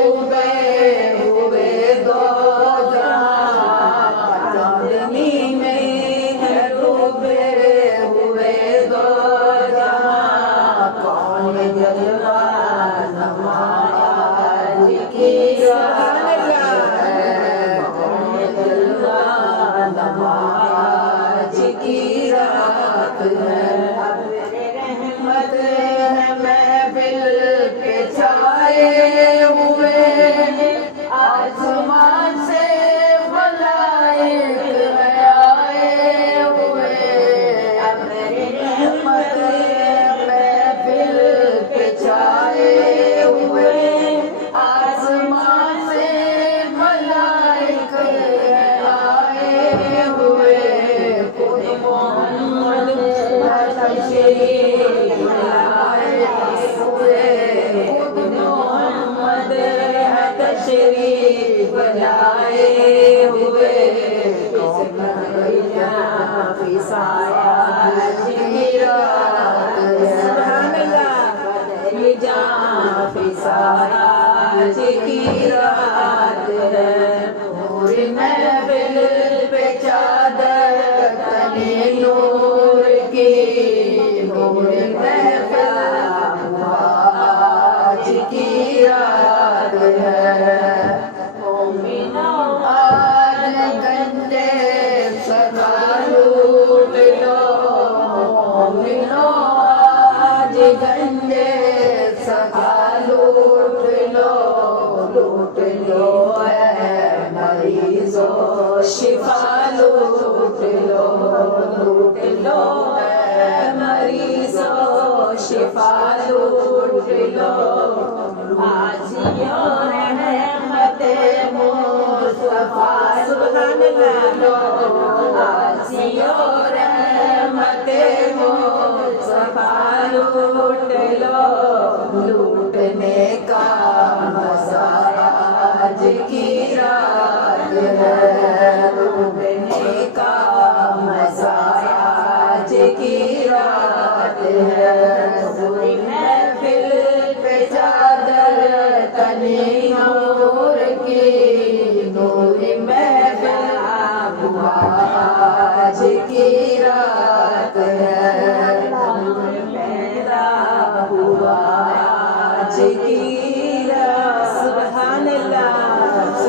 ڈوبے ہوئے دو جہاں، چاندنی میں ہے ڈوبے ہوئے دو جہاں، کون جلوہ نما آج کی رات ہے، کون جلوہ نما آج کی رات ہے، رحمت ہے محفل پہ چھائے ہوئے، آسمان سے ملائک آئے ہوئے، رحمت محفل پہ چھائے ہوئے، آسمان سے ملائک آئے ہوئے، خود محمد تشریف لائے ہوئے، خود محمد تشریف لائے ہوئے، کون جہاں فسایا کی رات ہے، سبحان اللہ، یہ جہاں فسایا کی رات ہے، پوری محفل پہ چادر تنی نور کی، پوری محفل آج کی رات ہے، مومنوں آج گنجے سدا لوٹ لو، مومنوں آج گنجے سدا لوٹ لو، لوٹ لو اے مریضوں شفا لوٹ لو، لوٹ لو اے مریضوں شفا لوٹ لو،